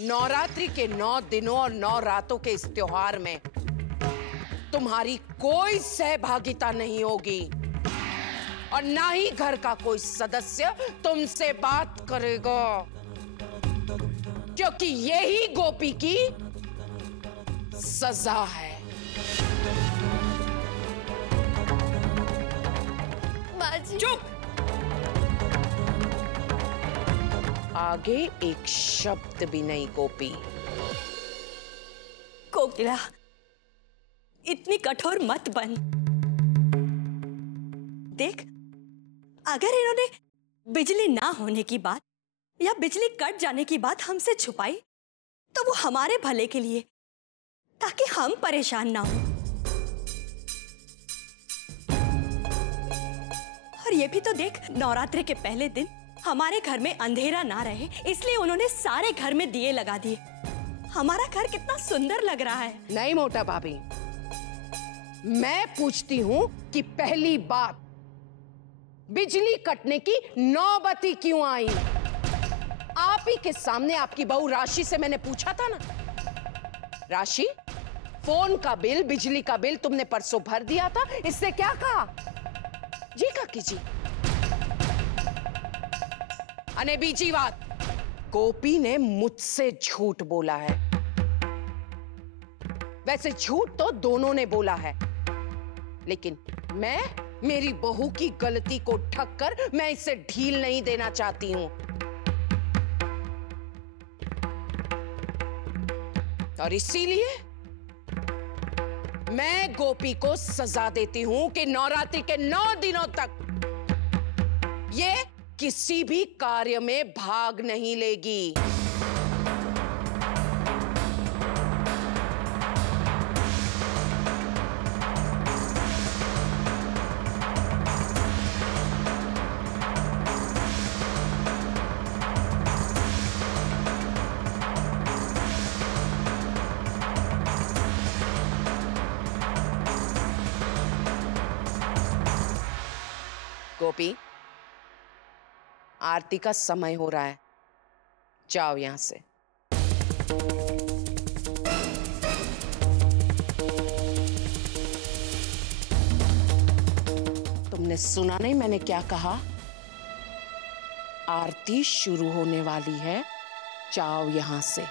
नवरात्रि के 9 दिनों और 9 रातों के इस त्योहार में तुम्हारी कोई सहभागिता नहीं होगी और ना ही घर का कोई सदस्य तुमसे बात करेगा, क्योंकि यही गोपी की सजा है। माँ जी। चुप! आगे एक शब्द भी नहीं गोपी। कोकिला, इतनी कठोर मत बन। देख, अगर इन्होंने बिजली ना होने की बात या बिजली कट जाने की बात हमसे छुपाई तो वो हमारे भले के लिए, ताकि हम परेशान ना हो। और ये भी तो देख, नवरात्रि के पहले दिन हमारे घर में अंधेरा ना रहे इसलिए उन्होंने सारे घर में दिए लगा दिए। हमारा घर कितना सुंदर लग रहा है। नहीं मोटा भाभी, मैं पूछती हूं कि पहली बात, बिजली कटने की नौबत ही क्यों आई? आप ही के सामने आपकी बहू राशि से मैंने पूछा था ना, राशि फोन का बिल, बिजली का बिल तुमने परसों भर दिया था, इससे क्या कहा? जी काकी जी। अने बीजी बात, गोपी ने मुझसे झूठ बोला है। वैसे झूठ तो दोनों ने बोला है, लेकिन मैं मेरी बहू की गलती को ढककर मैं इसे ढील नहीं देना चाहती हूं। और इसीलिए मैं गोपी को सजा देती हूं कि नवरात्रि के 9 दिनों तक ये किसी भी कार्य में भाग नहीं लेगी। गोपी, आरती का समय हो रहा है, जाओ यहां से। तुमने सुना नहीं मैंने क्या कहा? आरती शुरू होने वाली है, जाओ यहां से।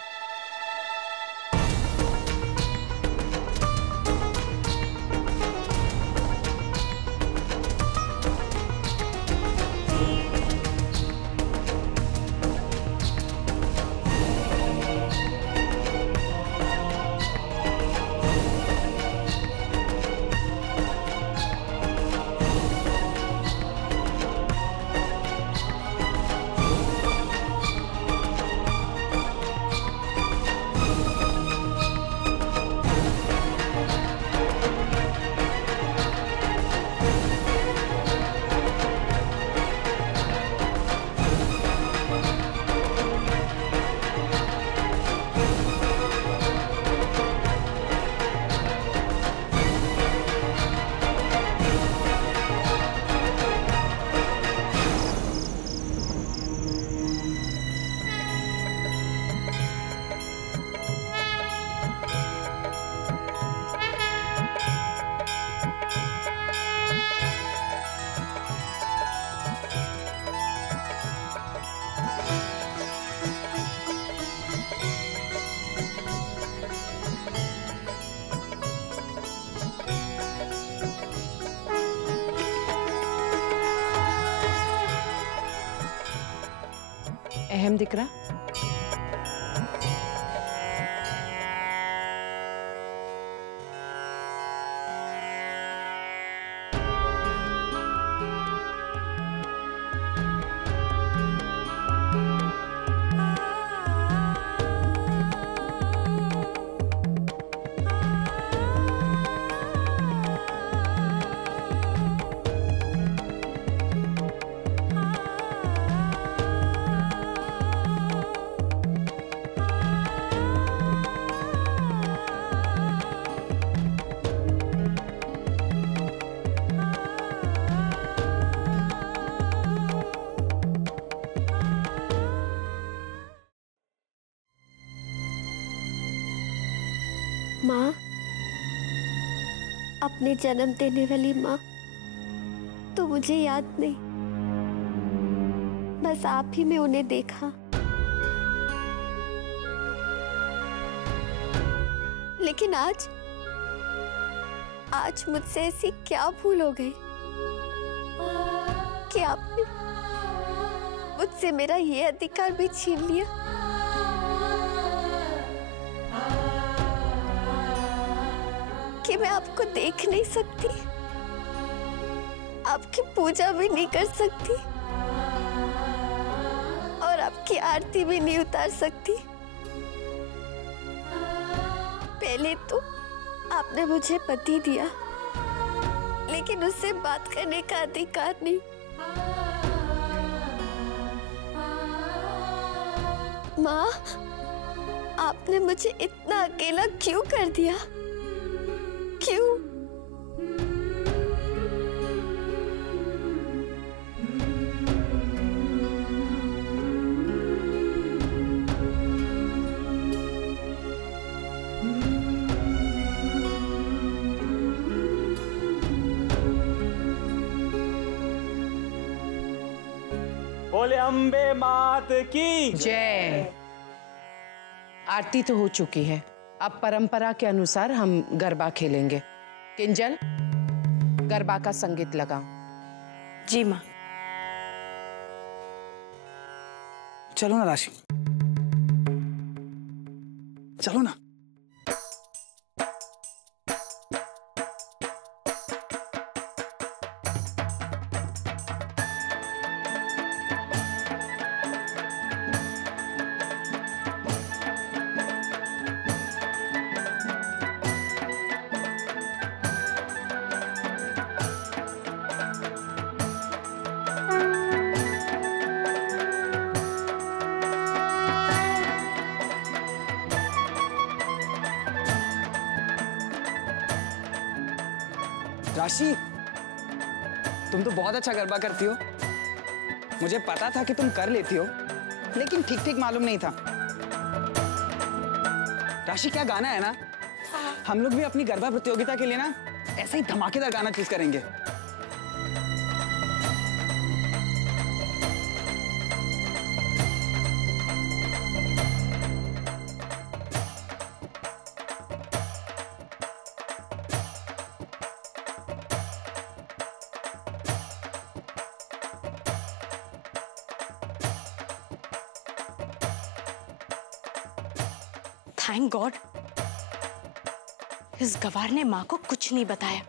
अहम दिख रहा? माँ, अपने जन्म देने वाली माँ तो मुझे याद नहीं, बस आप ही में उन्हें देखा। लेकिन आज मुझसे ऐसी क्या भूल हो गई कि आपने मुझसे मेरा ये अधिकार भी छीन लिया। कि मैं आपको देख नहीं सकती, आपकी पूजा भी नहीं कर सकती और आपकी आरती भी नहीं उतार सकती। पहले तो आपने मुझे पति दिया, लेकिन उससे बात करने का अधिकार नहीं। माँ, आपने मुझे इतना अकेला क्यों कर दिया? क्यों? बोले अम्बे मात की जय। आरती तो हो चुकी है, अब परंपरा के अनुसार हम गरबा खेलेंगे। किंजल, गरबा का संगीत लगाओ। जी माँ। चलो ना राशि, चलो ना। राशि, तुम तो बहुत अच्छा गरबा करती हो। मुझे पता था कि तुम कर लेती हो, लेकिन ठीक ठीक मालूम नहीं था। राशि, क्या गाना है ना, हम लोग भी अपनी गरबा प्रतियोगिता के लिए ना ऐसा ही धमाकेदार गाना चूज करेंगे। थैंक गॉड, इस गवार ने माँ को कुछ नहीं बताया,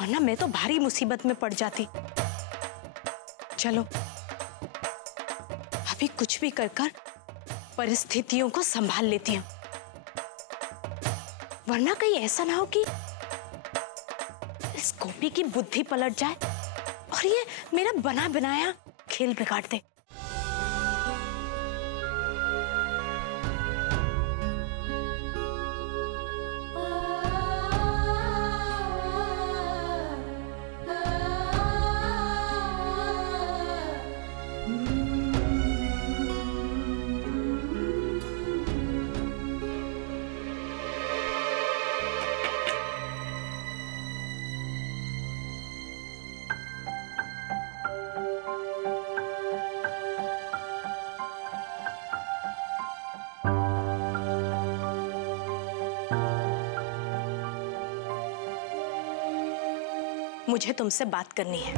वरना मैं तो भारी मुसीबत में पड़ जाती। चलो, अभी कुछ भी कर कर परिस्थितियों को संभाल लेती हूँ, वरना कहीं ऐसा ना हो कि इस गोपी की बुद्धि पलट जाए और ये मेरा बना बनाया खेल बिगाड़ दे। मुझे तुमसे बात करनी है।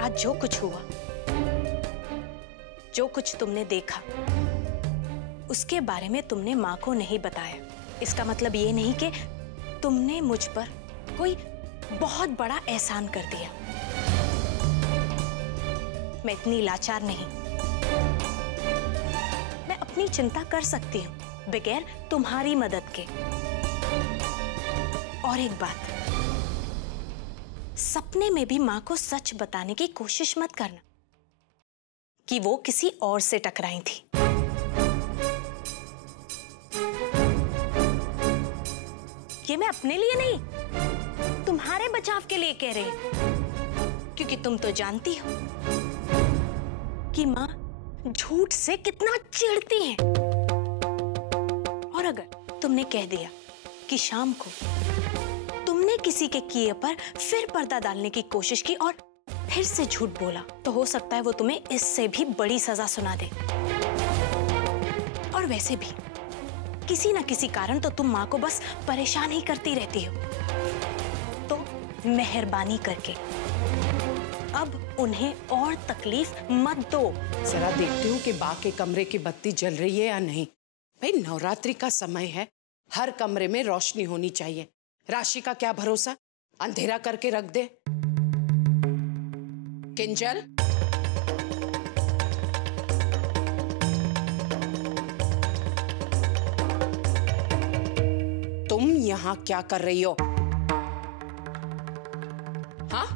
आज जो कुछ हुआ, जो कुछ तुमने देखा, उसके बारे में तुमने माँ को नहीं बताया। इसका मतलब ये नहीं कि तुमने मुझ पर कोई बहुत बड़ा एहसान कर दिया। मैं इतनी लाचार नहीं, मैं अपनी चिंता कर सकती हूँ बगैर तुम्हारी मदद के। और एक बात, सपने में भी माँ को सच बताने की कोशिश मत करना कि वो किसी और से टकराई थी। ये मैं अपने लिए नहीं, तुम्हारे बचाव के लिए कह रही हूं, क्योंकि तुम तो जानती हो कि माँ झूठ से कितना चिढ़ती हैं। और अगर तुमने कह दिया कि शाम को तुमने किसी के किए पर फिर पर्दा डालने की कोशिश की और फिर से झूठ बोला, तो हो सकता है वो तुम्हें इससे भी बड़ी सजा सुना दे। और वैसे भी किसी न किसी कारण तो तुम माँ को बस परेशान ही करती रहती हो। तो मेहरबानी करके अब उन्हें और तकलीफ मत दो। जरा देखती हूँ कि बा के कमरे की बत्ती जल रही है या नहीं। भाई नवरात्रि का समय है, हर कमरे में रोशनी होनी चाहिए। राशि का क्या भरोसा, अंधेरा करके रख दे। किंजल, तुम यहाँ क्या कर रही हो? हाँ?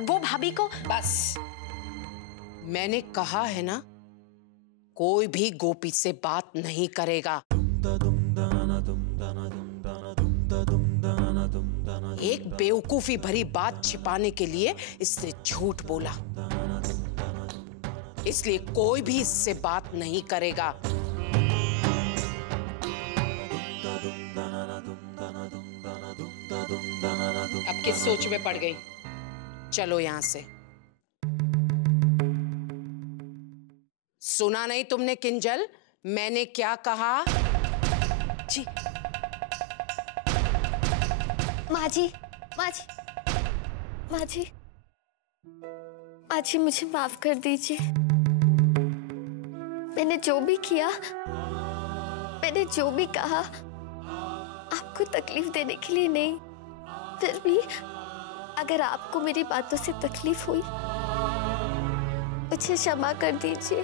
वो भाभी को बस, मैंने कहा है ना, कोई भी गोपी से बात नहीं करेगा। एक बेवकूफी भरी बात छिपाने के लिए इसने झूठ बोला, इसलिए कोई भी इससे बात नहीं करेगा। अब किस सोच में पड़ गई? चलो यहां से। सुना नहीं तुमने किंजल, मैंने क्या कहा? जी माँ जी, माँ जी, माँ जी, माँ जी मुझे माफ कर दीजिए। मैंने जो भी किया, मैंने जो भी कहा, आपको तकलीफ देने के लिए नहीं। फिर भी अगर आपको मेरी बातों से तकलीफ हुई, मुझे क्षमा कर दीजिए।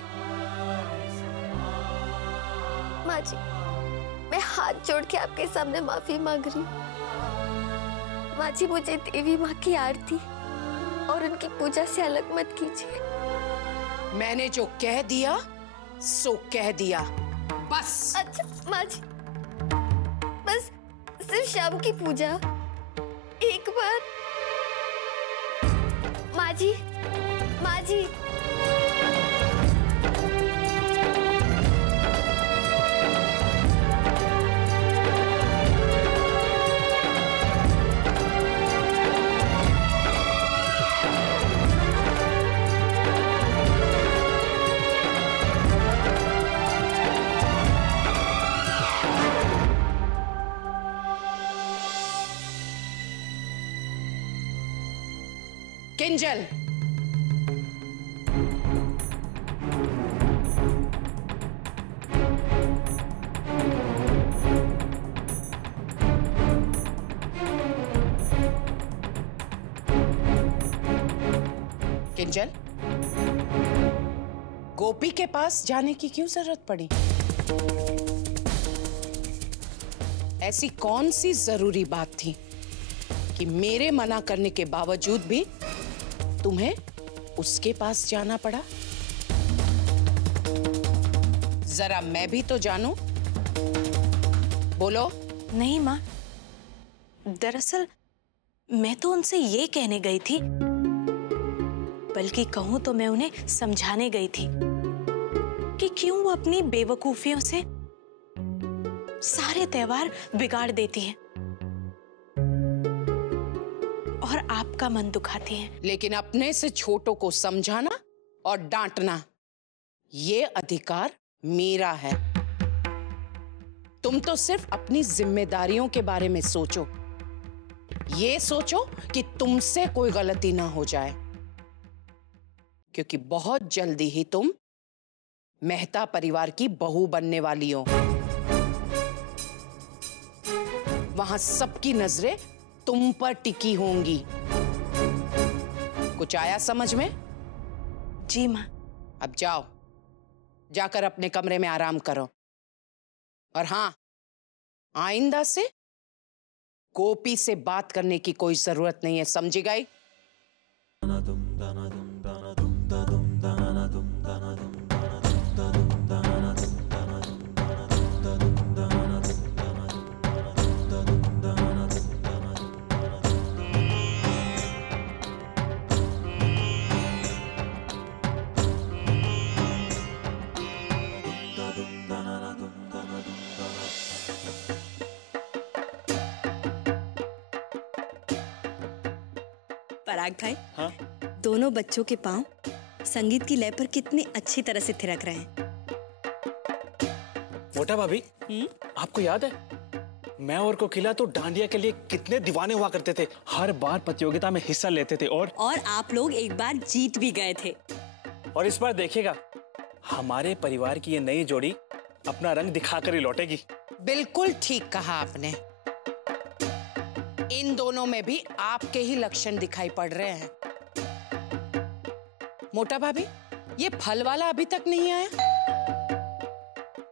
माँ जी, मैं हाथ जोड़ के आपके सामने माफी मांग रही हूँ। माँ जी, मुझे देवी माँ की आरती और उनकी पूजा से अलग मत कीजिए। मैंने जो कह दिया सो कह दिया, बस। अच्छा माँ जी, बस सिर्फ शाम की पूजा एक बार। माँ जी, माँ जी, किंजल, किंजल, गोपी के पास जाने की क्यों जरूरत पड़ी? ऐसी कौन सी जरूरी बात थी कि मेरे मना करने के बावजूद भी तुम्हें उसके पास जाना पड़ा? जरा मैं भी तो जानूं। बोलो। नहीं माँ, दरअसल मैं तो उनसे ये कहने गई थी, बल्कि कहूं तो मैं उन्हें समझाने गई थी कि क्यों वो अपनी बेवकूफियों से सारे त्योहार बिगाड़ देती हैं और आपका मन दुखाती हैं। लेकिन अपने से छोटों को समझाना और डांटना, ये अधिकार मेरा है। तुम तो सिर्फ अपनी जिम्मेदारियों के बारे में सोचो। ये सोचो कि तुमसे कोई गलती ना हो जाए, क्योंकि बहुत जल्दी ही तुम मेहता परिवार की बहू बनने वाली हो। वहां सबकी नजरें तुम पर टिकी होंगी। कुछ आया समझ में? जी माँ। अब जाओ, जाकर अपने कमरे में आराम करो। और हाँ, आइंदा से गोपी से बात करने की कोई जरूरत नहीं है, समझी गई? पराग भाई, हाँ? दोनों बच्चों के पांव संगीत की लय पर कितनी अच्छी तरह से थिरक रहे हैं। मोटा भाभी, आपको याद है मैं और कोकिला तो डांडिया के लिए कितने दीवाने हुआ करते थे। हर बार प्रतियोगिता में हिस्सा लेते थे और आप लोग एक बार जीत भी गए थे। और इस बार देखिएगा हमारे परिवार की ये नई जोड़ी अपना रंग दिखाकर ही लौटेगी। बिल्कुल ठीक कहा आपने। इन दोनों में भी आपके ही लक्षण दिखाई पड़ रहे हैं। मोटा भाभी, ये फल वाला अभी तक नहीं आया।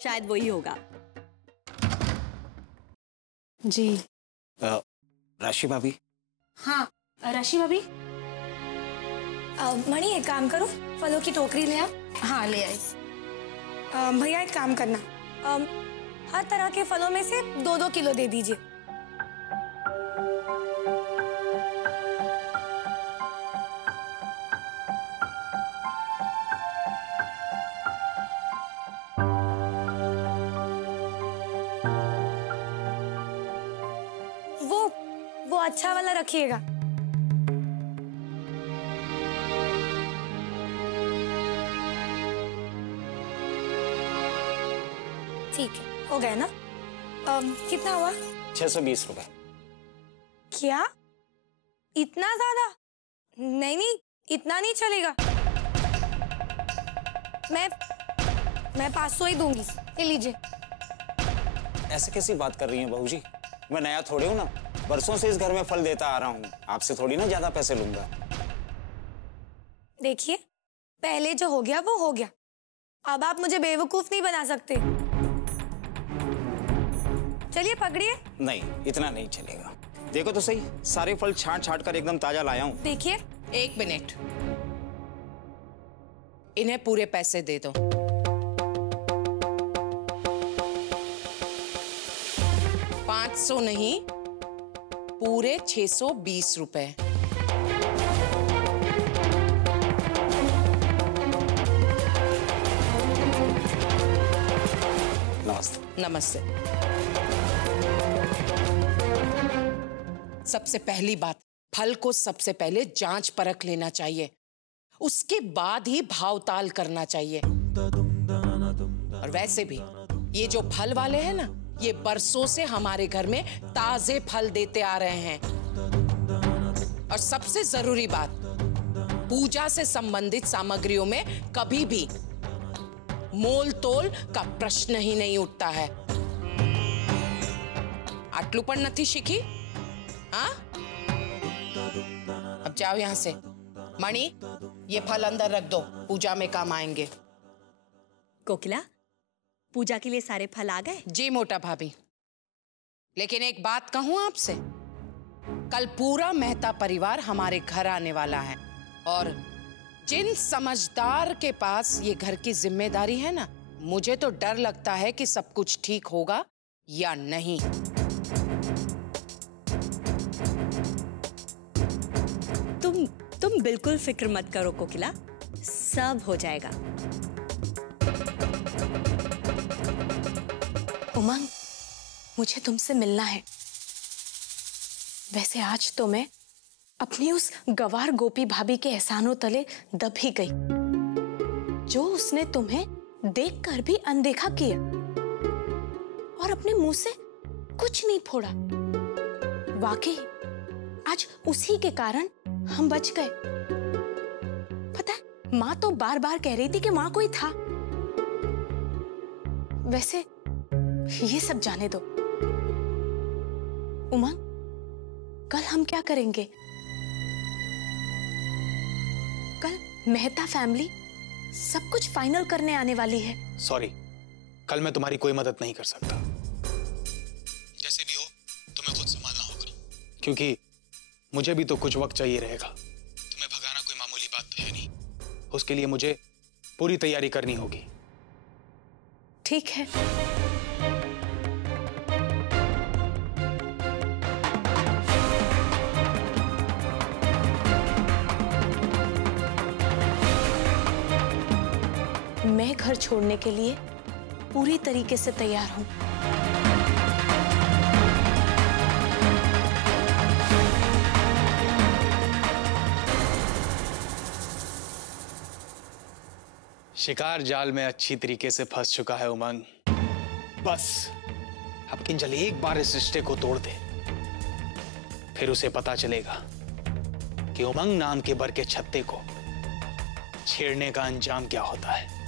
शायद वही होगा। जी राशि भाभी। हाँ राशि भाभी। मणि एक काम करो, फलों की टोकरी ले आ। हाँ ले आई। भैया एक काम करना, हर तरह के फलों में से 2-2 किलो दे दीजिए। वो अच्छा वाला रखिएगा। ठीक है, हो गया ना? कितना हुआ? 620 रुपए। क्या? इतना ज्यादा? नहीं, इतना नहीं चलेगा। मैं 500 ही दूंगी। ले लीजिए। ऐसे कैसी बात कर रही हैं बहू जी? मैं नया थोड़ी हूँ ना, बरसों से इस घर में फल देता आ रहा हूँ। आपसे थोड़ी ना ज्यादा पैसे लूंगा। देखिए, पहले जो हो गया वो हो गया। अब आप मुझे बेवकूफ नहीं बना सकते। चलिए पकड़िए। नहीं, इतना नहीं चलेगा। देखो तो सही, सारे फल छांट कर एकदम ताजा लाया हूँ। देखिए। 1 मिनट, इन्हें पूरे पैसे दे दो। 500 नहीं, पूरे 620 रुपए। नमस्ते। नमस्ते। सबसे पहली बात, फल को सबसे पहले जांच परख लेना चाहिए, उसके बाद ही भाव ताल करना चाहिए। और वैसे भी ये जो फल वाले हैं ना, ये बरसों से हमारे घर में ताजे फल देते आ रहे हैं। और सबसे जरूरी बात, पूजा से संबंधित सामग्रियों में कभी भी मोल तोल का प्रश्न ही नहीं उठता है। आटलू पण नथी शिखी? हाँ? अब जाओ यहां से। मणि, ये फल अंदर रख दो, पूजा में काम आएंगे। कोकिला, पूजा के लिए सारे फल आ गए? जी मोटा भाभी, लेकिन एक बात कहूं आपसे, कल पूरा मेहता परिवार हमारे घर आने वाला है और जिन समझदार के पास ये घर की जिम्मेदारी है ना, मुझे तो डर लगता है कि सब कुछ ठीक होगा या नहीं। तुम बिल्कुल फिक्र मत करो कोकिला, सब हो जाएगा। उमंग, मुझे तुमसे मिलना है। वैसे आज तो मैं अपनी उस गवार गोपी भाभी के एहसानों तले दब ही गई, जो उसने तुम्हें देखकर भी अनदेखा किया और अपने मुंह से कुछ नहीं फोड़ा। वाकई आज उसी के कारण हम बच गए। पता है, माँ तो बार बार कह रही थी कि वहां कोई था। वैसे ये सब जाने दो। उमंग, कल हम क्या करेंगे? कल मेहता फैमिली सब कुछ फाइनल करने आने वाली है। सॉरी, कल मैं तुम्हारी कोई मदद नहीं कर सकता। जैसे भी हो तुम्हें खुद संभालना होगा, क्योंकि मुझे भी तो कुछ वक्त चाहिए रहेगा। तुम्हें भगाना कोई मामूली बात तो है नहीं। उसके लिए मुझे पूरी तैयारी करनी होगी। ठीक है। मैं घर छोड़ने के लिए पूरी तरीके से तैयार हूं। शिकार जाल में अच्छी तरीके से फंस चुका है उमंग। बस अब किंजल एक बार इस रिश्ते को तोड़ दे, फिर उसे पता चलेगा कि उमंग नाम के बर के छत्ते को छेड़ने का अंजाम क्या होता है।